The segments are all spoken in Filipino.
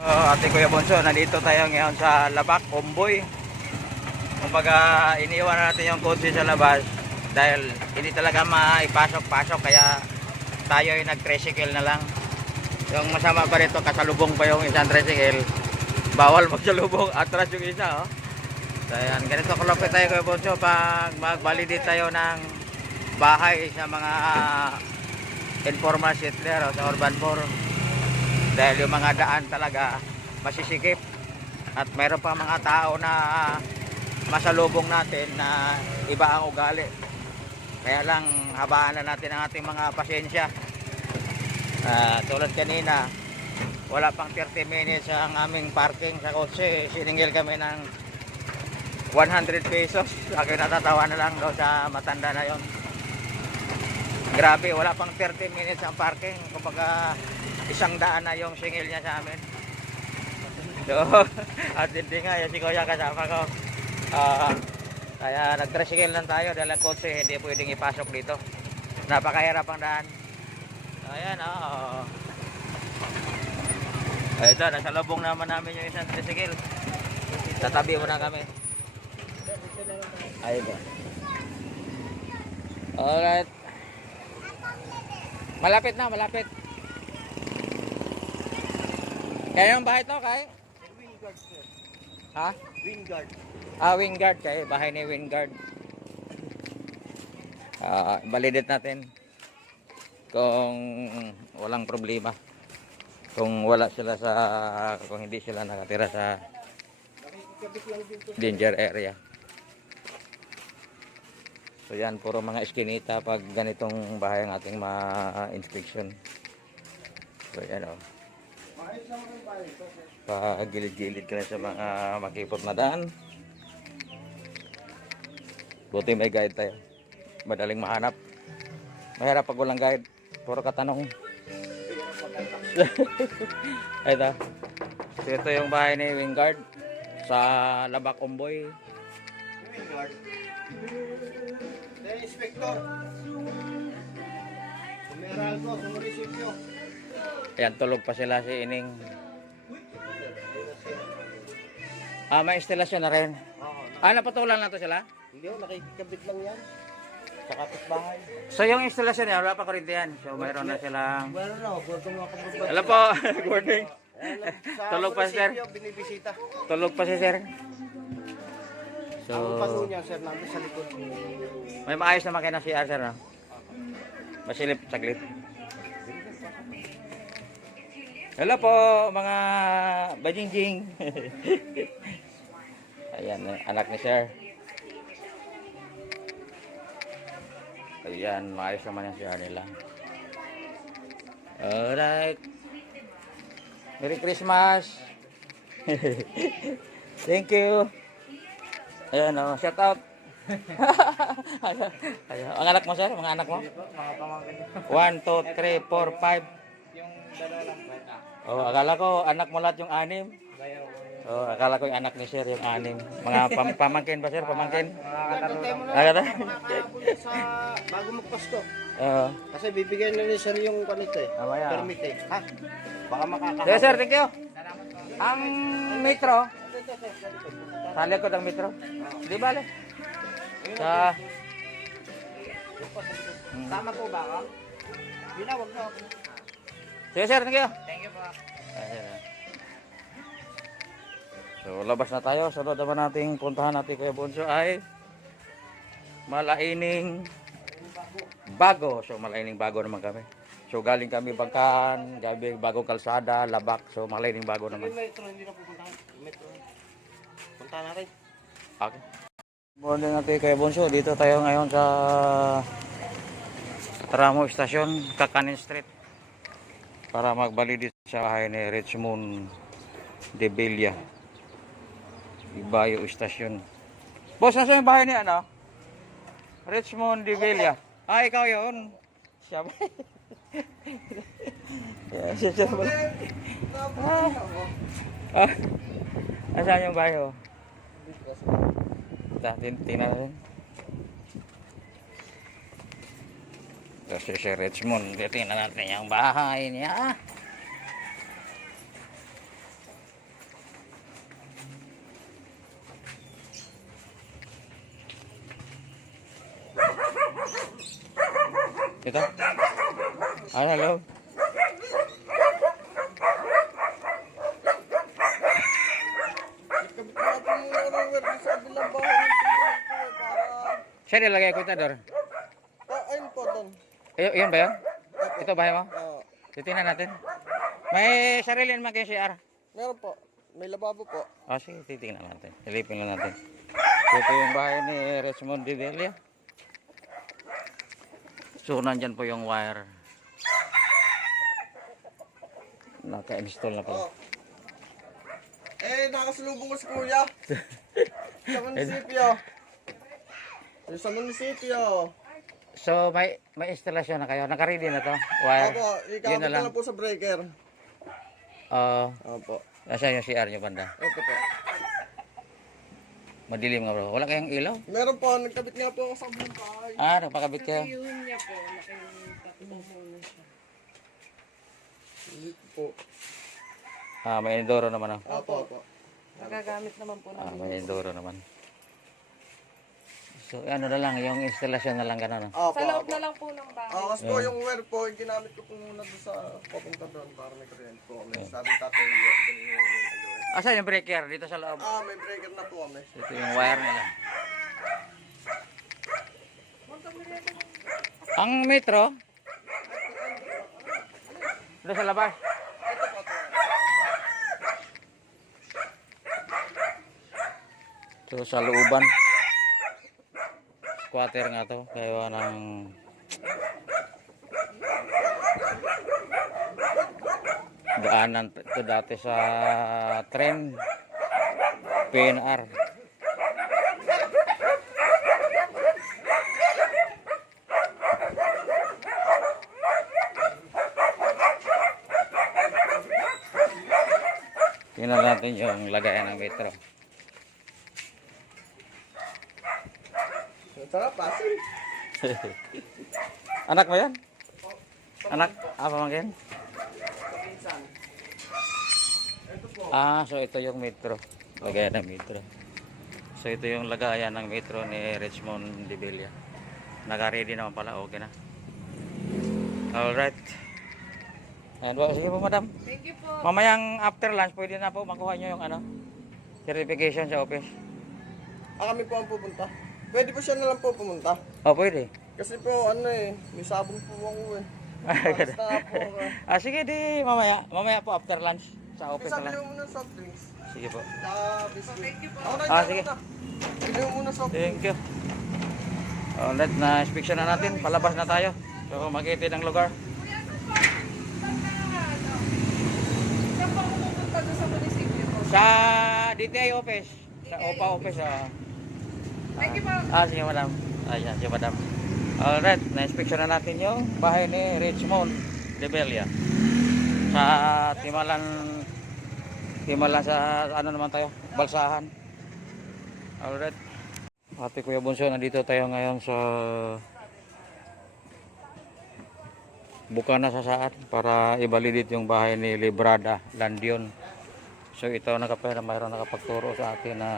Ate Kuya Bonso, nandito tayo ngayon sa Labac, Omboy. Kumbaga, iniwan na natin yung kotse sa labas dahil hindi talaga maipasok-pasok, kaya tayo ay nag-tricycle na lang. Yung masama pa rito, kasalubong pa yung isang tricycle. Bawal magsalubong, atras yung isa. Oh. So, ayan, ganito kalapit tayo Kuya Bonso pag mag-validate tayo ng bahay sa mga informal settler o sa urban forum. Dahil yung mga daan talaga masisikip at mayroon pa mga tao na masalubong natin na iba ang ugali, kaya lang habaan na natin ang ating mga pasensya. Tulad kanina, wala pang 30 minutes ang aming parking sa kotse, siningil kami ng 100 pesos. Ako natatawa na lang daw sa matanda na yon. Grabe, wala pang 30 minutes ang parking, kumbaga 100 na yung singil niya sa amin. So, at hindi nga, yung si Kuya kasama ko. Kaya nag-tricycle lang tayo dahil ang kotse hindi pwedeng ipasok dito. Napakahirap ang daan. Ayan, ito, nasa lubong naman namin yung isang tricycle. Tatabi mo na kami. Ayun ba. Alright. Malapit na, malapit. Kaya yung bahay to, kaya? Wingard, sir. Ha? Wingard. Wingard, kaya bahay ni Wingard. Validate natin kung walang problema. Kung wala sila kung hindi sila nakatira sa danger area. So yan, puro mga eskinita pag ganitong bahay ang ating ma-inspection. So yan o. Pagilid-gilid ka na sa mga makipot na daan. Buti may guide tayo. Madaling mahanap. Mahirap pag walang guide. Puro katanong. Ito. So, ito yung bahay ni Wingard sa Labac, Omboy. Wingard. Inspector. Sumeral ko, sumurisipyo. Ayan, tulog pa sila si Ining. May instalasyon na rin. Napatulan na to sila? Hindi, nakikabit lang yan. Sa kapitbahay. So yung instalasyon niya, wala pa kuryente yan. So mayroon na silang... Meron na, gordong mga kabrubad. Hello po, good morning. Tulog pa si sir. Binibisita. Tulog pa si sir. So, Ang paso niya, sir, nandun sa likod. may maayos na makina si sir, no? Masilip, saglit. Hello po, mga bajingjing. Ayan, anak ni sir. Ayan, maayos naman yung sir nila. Alright. Merry Christmas. Thank you. Ayan, shout out. Ayan. Ang anak mo sir, mga anak mo? Mga pamangkin. 1, 2, 3, 4, 5. Yung dalawa lang. Akala ko anak mo lahat yung 6. Akala ko yung anak ni sir yung 6. Mga pamangkin ba sir? Pamangkin? Makakahabol sa bago magpasko. Kasi bibigyan na ni sir yung kanito eh. Permit eh. Ha? Baka makakahabol. Sige sir, thank you. Ang metro, sa likod ang metro. Di ba le? Tama po ba ka? Hindi na, wag na. Sige sir, thank you. Thank you po. So labas na tayo. Sunod naman nating puntahan natin Kuya Bonso ay Malaining Bago. So Malaining Bago naman kami. So galing kami Bangkahan, gabi Bagong Kalsada, Labac. So Malaining Bago naman. Metro, hindi na pupuntahan. Metro. Puntahan natin. Okay. Morning natin Kuya Bonso. Dito tayo ngayon sa Tramo Station, Kakanin Street, para magbalidit sa bahay ni Richmond de Villa, Ibayo Station. Boss, nasa yung bahay ni ano? Richmond de Villa. Ikaw yun. Siya ba? Siya ba? Nasaan yung bahay mo? Tingnan natin. Ito si Richmond. Tingnan natin yung bahay niya. Ito? Ah, hello? Ikabit natin muna ng wire sa bilang bahay ng pinag para... Siya nilagay ko ito, Dor. Ayun po doon. Yun ba yun? Ito bahay mo? Oo. Titingnan natin. May sarili naman kayo CR. Meron po. May lababo po. O sige, titingnan natin. Silipin lang natin. Ito yung bahay ni Richmond de Delia. So, nandyan po yung wire. Naka-install na pala. Oo. Nakasalubong ko si Kuya. Sa munisipyo. Sa munisipyo. So, may instalasyon na kayo. Naka-ready na to? Wire? Opo, Yun ikabit na lang. na lang po sa breaker. Opo. Nasaan yung CR nyo banda? Ito po. Madilim nga bro. Wala kayong ilaw? Meron po, nagkabit nga po ako sa bahay. Nagpakabit kayo? Yung niya po, nakitatlong muna siya. Hindi po. May Enduro naman. Opo, opo. Nagagamit naman po namin. May Enduro naman. So, ano na lang, yung instalasyon na lang gano'n. Opo, Sa loob opo. na lang po ng bahay. Kasi po yung wire po, yung ginamit ko po muna doon sa papunta doon para may kuryente po kami. Sabi tatay yung Asan yung breaker? Dito sa loob. may breaker na po kami. Ito yung wire nila. Ang metro? Doon sa labas. Ito sa looban. Squatter nga to. Kaya ng daanan ito dati sa tren PNR. Tingnan natin yung lagayan ng metro. Sarap, pasin. Anak mo yan? Anak? Apa mangkin? So ito yung metro. Lagayan ng metro. So ito yung lagayan ng metro ni Richmond de Delia. Naka-ready naman pala. Okay na. Alright. Ayan po. Sige po madam. Thank you po. Mamayang after lunch, pwede na po makuha nyo yung certification sa office. Kami po ang pupunta. Pwede po siya na lang po pumunta. Pwede. Kasi po, may sabon po ako eh. Basta po ako. Sige di mamaya. Mamaya po after lunch sa office na Sabi lang. mo muna soft drinks. Sige po. Biscuit. Thank you po. Ako na Sige. Bili mo muna soft drinks. Thank you. Alright, na-inspection na natin. Palabas na tayo. So, makita ng lugar. Saan po ako pupunta doon sa munisipyo po? Sa DTI office. Sa OPA office. Thank you po. Sige madam. Ayan, sige madam. Alright, na-inspection na natin yung bahay ni Richmond de Delia. Sa Timalan sa ano naman tayo? Balsahan. Alright. Ate Kuya Bunso, nandito tayo ngayon sa Bukana sa Saan para i-validate yung bahay ni Librada Landion. So ito mayroon nakapagturo sa atin na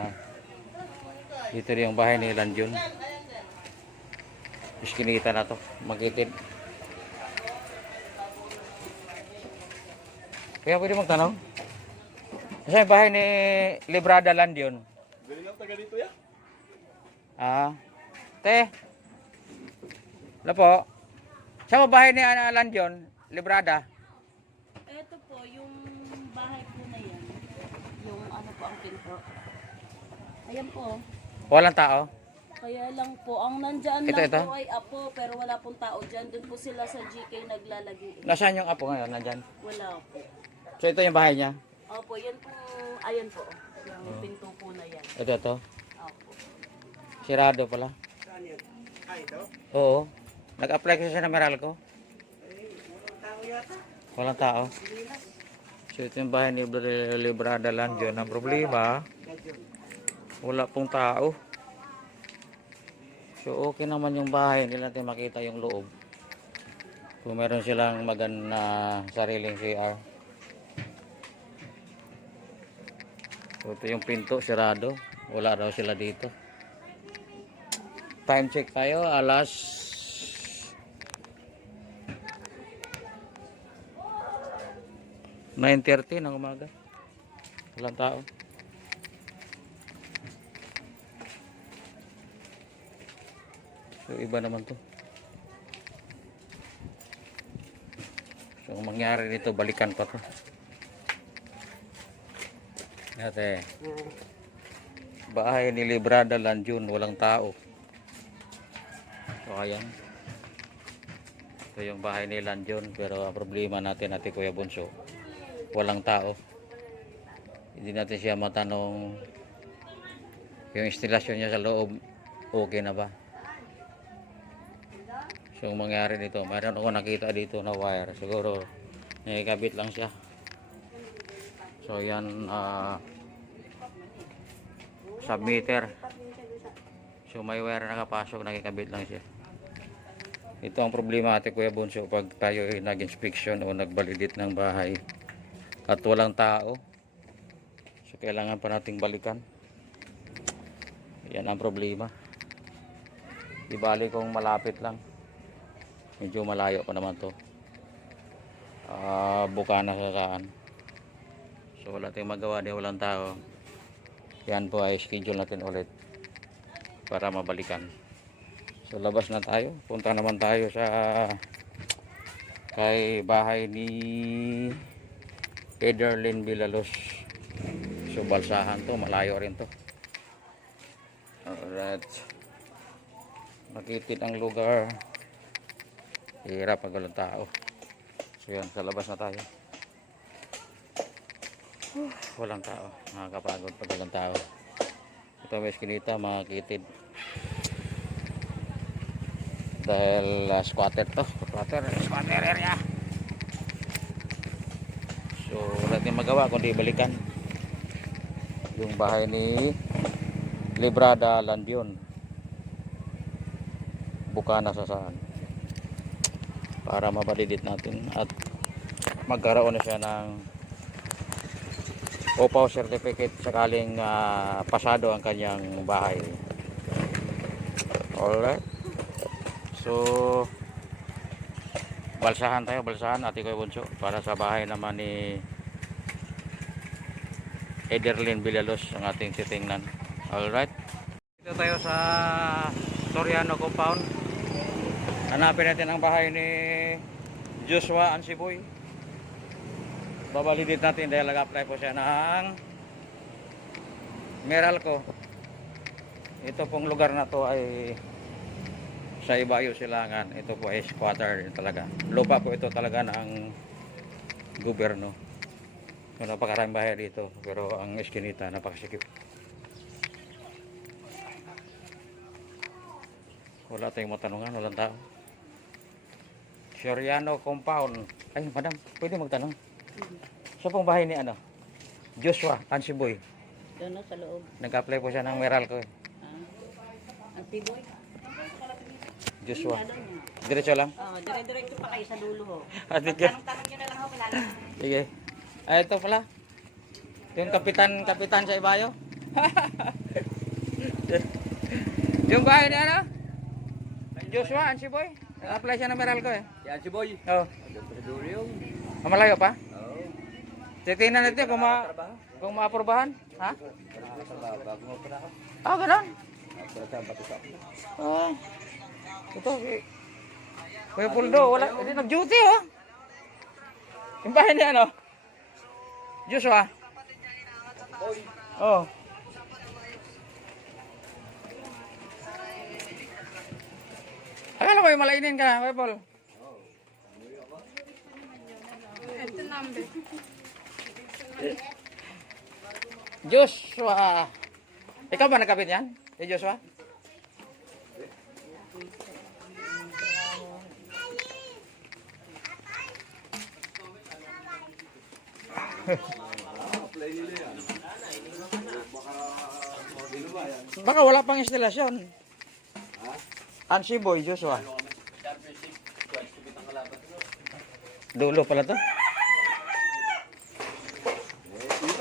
dito yung bahay ni Landion. Iskinita na to, magkitid. Kaya pwede magtanong? Kasi yung bahay ni Librada Landion. Galing lang taga dito ya? Te. Wala po. Saan ba bahay ni Landion? Librada? Ito po, yung bahay po na yan. Yung ano po ang pinto. Ayan po. Walang tao? Kaya lang po, ang nandyan Ito, lang ito? po ay apo, pero wala pong tao dyan. Doon po sila sa GK naglalagi. Nasaan yung apo ngayon? Nandyan? Wala po. So ito yung bahay niya? Opo, yan po, ayan po. Yung pinto po na yan. Ito to? Opo. Sirado pala? Saan yun? Ito? Oo. Nag-apply kasi sa Meralco? Tao yata? Walang tao? So ito yung bahay ni Librada Landion. Ang problema, wala pong tao. So okay naman yung bahay, hindi natin makita yung loob. Kung meron silang maganda sariling CR. So ito yung pinto, sirado. Wala daw sila dito. Time check tayo, alas 9:30 ng umaga. Walang tao. So iba naman to. So ang mangyari dito, balikan pa to. Ate, bahay ni Librada Lanjun, walang tao. So ayan. Ito yung bahay ni Lanjun, pero ang problema natin, Ate Kuya Bunso, walang tao. Hindi natin siya matanong yung instalasyon niya sa loob, okay na ba? So ang mangyari dito, mayroon ako nakita dito na wire, siguro nakikabit lang siya. So yan, submeter. So may wire na nakapasok, nakikabit lang siya. Ito ang problema, Ate Kuya Bunso, pag tayo ay nag-inspection o nagbalidit ng bahay at walang tao. So kailangan pa nating balikan. Yan ang problema. Di bali kung malapit lang. Medyo malayo pa naman to. Bukana sa saan. So wala tayong magawa, di walang tao. Yan po ay schedule natin ulit para mabalikan. So labas na tayo. Punta naman tayo sa kay bahay ni Ederlyn Bilalos. So balsahan to, malayo rin to. Alright. Makitid ang lugar. Hirap pag walang tao. So yan, sa labas na tayo. Walang tao, nakakapagod pag walang tao. Ito may eskinita, mga kitid. Dahil squatter to, squatter area. So wala tayong magawa kundi balikan yung bahay ni Librada Lanjun, Bukana sa saan, para mabalidit natin at magkaroon na siya ng OPAW certificate sakaling pasado ang kanyang bahay. Alright. So balsahan tayo, balsahan, Ate Kuya Bunso, para sa bahay naman ni Ederlyn Bilalos ang ating titingnan. Alright. Dito tayo sa Soriano compound. Hanapin natin ang bahay ni Joshua Ansiboy. Babalidit natin dahil nag-apply po siya ng Meralco. Ito pong lugar na to ay sa Ibayo, Silangan. Ito po ay squatter talaga. Lupa po ito talaga ng gobyerno. So, napakaraming bahay dito, pero ang eskinita napakasikip. Wala tayong matanungan, walang tao. Soriano compound. Ay, madam, pwede magtanong. Sa pong bahay ni Joshua Ansiboy. Doon sa loob. Nag-apply po siya ng Meralco. Ansiboy. Joshua. Diretso lang. Dire-diretso pa kayo sa dulo ho. Tanong-tanong nyo na lang ho, kilala. Sige. Ay, ito pala. Yung kapitan sa Ibayo. Yung bahay ni Joshua Ansiboy. Nag-apply siya ng Meralco eh. Si Ansiboy. Oo. Malayo pa? Titingnan natin kung maaprubahan. Ha? Ganon. Ito. Kuya Puldo, wala. Hindi nag-duty oh. Yung bahay niya Joshua. Oh. Akala ko yung malainin ka na, Kuya Paul. Ito number. Joshua. Ikaw ba nagkapit yan? Joshua? Baka wala pang instalasyon. Ansiboy, Joshua. Dulo pala to.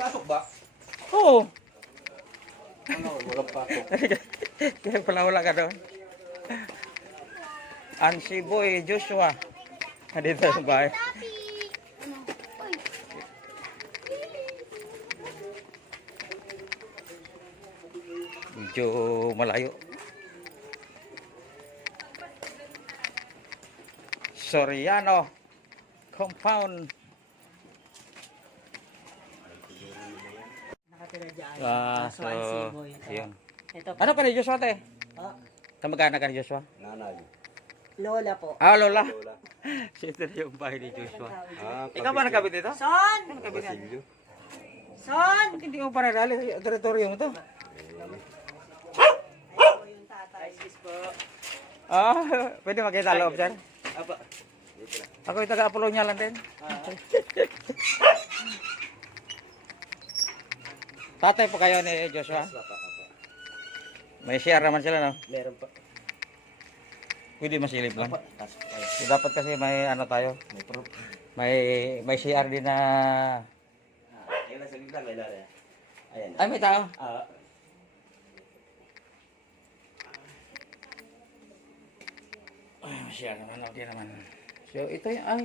Pasok ba? Oo. Walang pasok. Kaya pala wala ka doon. Ansiboy, Joshua. Dito sa bahay. medyo malayo. Soriano compound. Nakatira dyan. So, yun. Ito po. Ano ka ni Joshua, te? Oh, Kamag-anak ka ni Joshua? Lola po. Ah, Lola. Ito na yung bahay ni Joshua. Ikaw ba nakabit dito? Son! Nakabit yan. Son! Bakit hindi mo pa nadali sa teritoryo mo to? Ito yung tatay. Ah, pwede makita loob dyan? Ako yung taga-Apollonia lang din. Tatay po kayo ni Joshua? May share naman sila, no? Meron pa. Pwede masilip lang. Dapat kasi may ano tayo. May CR din na... Ayun na sa gitna, may lari. Ayan. Ay, may tao. Ay, may CR naman. Okay naman. So, ito yung... Ay,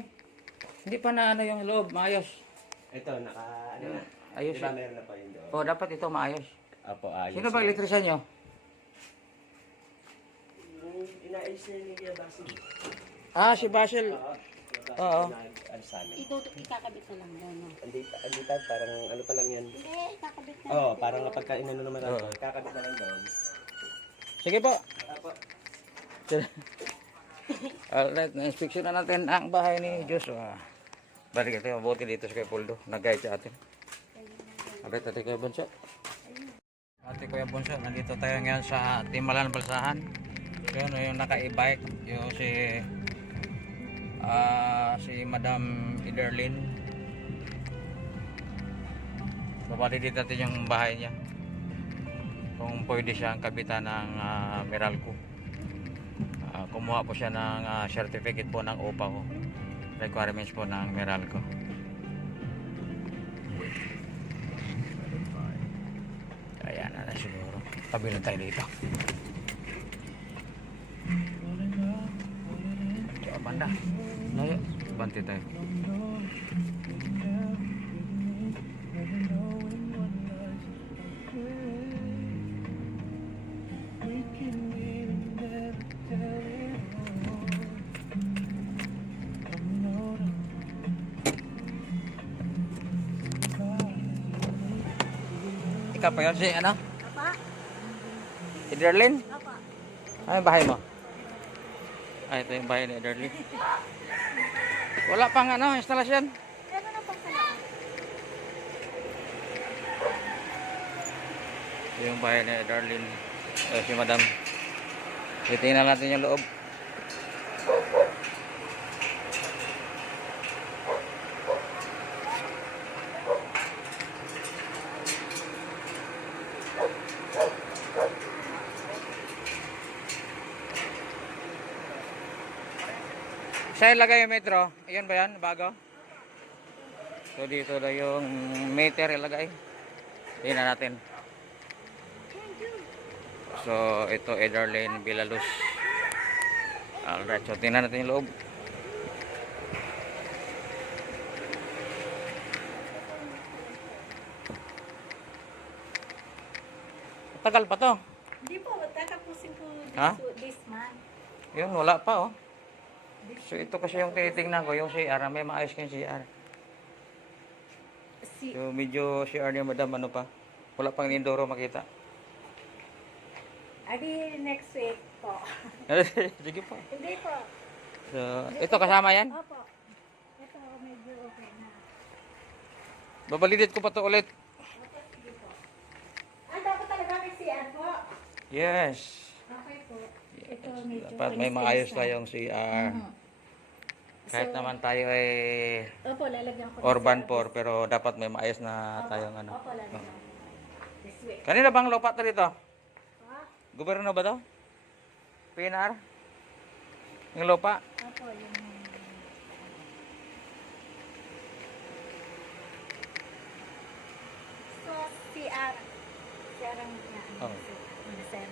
hindi pa na ano yung loob. Maayos. Ito, ano na. Ayos. Diba meron na pa yun doon? Oh, dapat ito maayos. Apo, ayos. Sino ba elektrisan nyo? Inaayos na yung Kuya Basil. Ah, si Basil. Oo. Ano sana? Ito, ikakabit na lang doon. No? Andita, parang ano pa lang yan. Hindi, ikakabit na Oo, parang kapag inano naman Oo. ako, kakabit na lang doon. Sige po. Apo. Alright, na-inspection na natin ang bahay ni Joshua. Balik ito, mabuti dito sa kay Poldo. Nag-guide sa atin. Alright, Ate Kuya Bonso. Ate Kuya Bonso, nandito tayo ngayon sa Timalan, Balsahan. Yun, yung naka-e-bike, yung si Madam Iderlin. Babali dito natin yung bahay niya. Kung pwede siyang kabitan ng Meralco. Kumuha po siya ng certificate po ng OPA ko. Requirements po ng Meralco. Ayan na siguro. Tabi lang tayo dito. Tsaka banda. Layo. Banti tayo. Ikaw pa yun si ano? Apa? Si Darlene? Apa? Ano yung bahay mo? Ay, ito yung bahay ni Darlene. Wala pang ano, instalasyon. Ano na pang salaan? Ito yung bahay ni Darlene. Si Madam. Titingnan natin yung loob. Saan ilagay yung metro? Ayan ba yan? Bago? So dito na yung meter ilagay. Tingnan natin. So ito Darlene Bilaluz. Alright, so tingnan natin yung loob. Tagal pa to. Hindi po, tatapusin ko Ha? this month. Yun, wala pa oh. So ito kasi yung tinitingnan ko, yung CR, may maayos kayong CR. So medyo CR niya Madam ano pa. Wala pang indoro makita. Adi next week po. Sige po. Hindi po. So ito kasama yan. Opo. Ito medyo okay na. Babalidit ko pa to ulit. Ah, dapat talaga may CR po. Yes. Okay po. Ito medyo Dapat may maayos tayong CR. Kahit naman tayo ay Opo, lalagyan ko. urban poor, pero dapat may maayos na tayong ano. Opo, lalagyan. This week. Kanina bang lupa to dito? Ha? Gobyerno ba to? PNR? Yung lupa? Opo, yung... So, CR. CR ang Oo. Sir.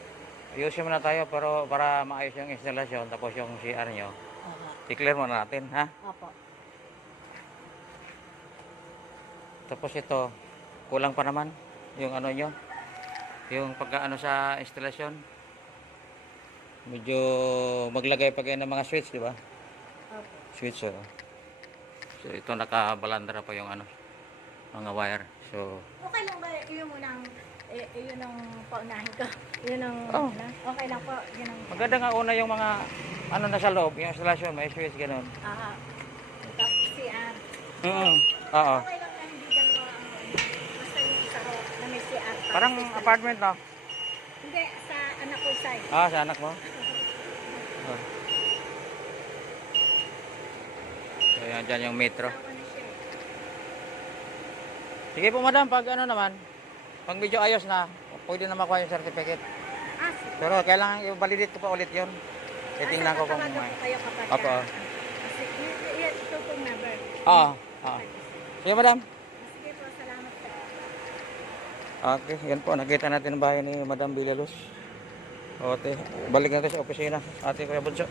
Ayusin muna tayo pero para maayos yung instalasyon tapos yung CR nyo. I-clear muna natin, ha? Opo. Tapos ito, kulang pa naman yung ano nyo. Yung pagkaano sa instalasyon. Medyo maglagay pa kayo ng mga switch, di ba? Opo. Switch, oh. So ito nakabalandra pa yung ano, mga wire. So Okay lang ba yun muna ang yun ang paunahin ko? Yun ang Oh. ano? Okay lang po. Yun ang maganda nga una yung mga ano na sa loob, yung instalasyon, may switch ganun. tapos CR. Oo. Okay lang na hindi dalawa ang basta yung isa ko na may CR. tapos Parang isa- apartment na. Hindi, sa anak ko side. Sa anak mo. Oh. So yan, dyan yung metro. Asawa na siya. Sige po madam, pag ano naman, pag medyo ayos na, pwede na makuha yung certificate. Sige. Pero kailangan i-validate ko pa ulit yun. Titingnan ko kung may... may... po kayo kapag... Opo. Ito pong number. Oo. Sige madam. Sige po, salamat po. Okay, yan po. Nakita natin ang bahay ni Madam Villaluz. Ote, balik natin sa opisina. Ate Kuya Bunso.